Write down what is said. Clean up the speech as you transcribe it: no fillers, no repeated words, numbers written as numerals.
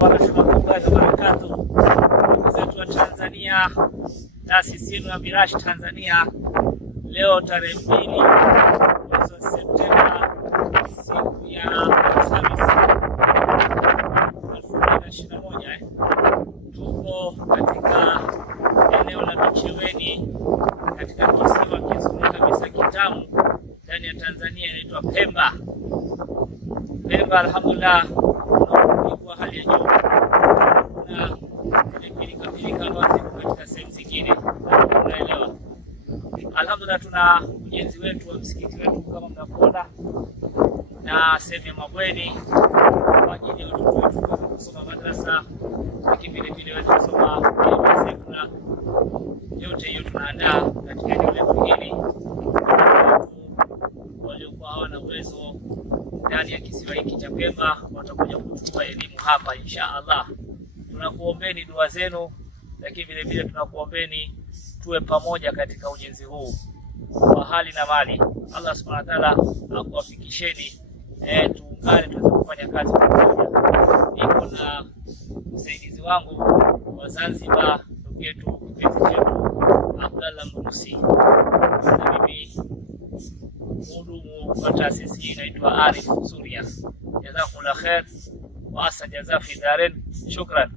warahmatullahi wabarakatuh. Ndugu zetu wa Tanzania, taasisi yenu ya Mirash Tanzania, leo tarehe 2 mwezi wa Septemba, siku ya Alhamisi 2021, tuko katika eneo la Micheweni katika kisiwa kizuri kabisa kitamu ndani ya Tanzania, inaitwa Pemba. Pemba alhamdulillah kwa hali ya juu na pilika ambazo ziko katika sehemu zingine, unaelewa. Alhamdulillah tuna ujenzi wetu wa msikiti wetu kama mnapoona, na sehemu ya mabweni kwa ajili ya watoto wetu kuweza kusoma madrasa, lakini vile vile waweze kusoma sekula. Yote hiyo tunaandaa katika eneo letu hili. Waliokuwa hawana uwezo ndani ya kisiwa hiki cha Pemba watakuja kuchukua elimu hapa insha Allah. Tunakuombeni dua zenu, lakini vile vile tunakuombeni tuwe pamoja katika ujenzi huu kwa hali na mali. Allah subhanahu wa ta'ala akuwafikisheni, tuungane tuweze kufanya kazi pamoja. Niko na msaidizi wangu wa Zanzibar, ndugu yetu kipenzi chetu Abdallah Mrusi, na mimi mhudumu wa taasisi hii inaitwa Arif Suria. Jazakumullah khair wa asa jazaa fi daren. Shukran.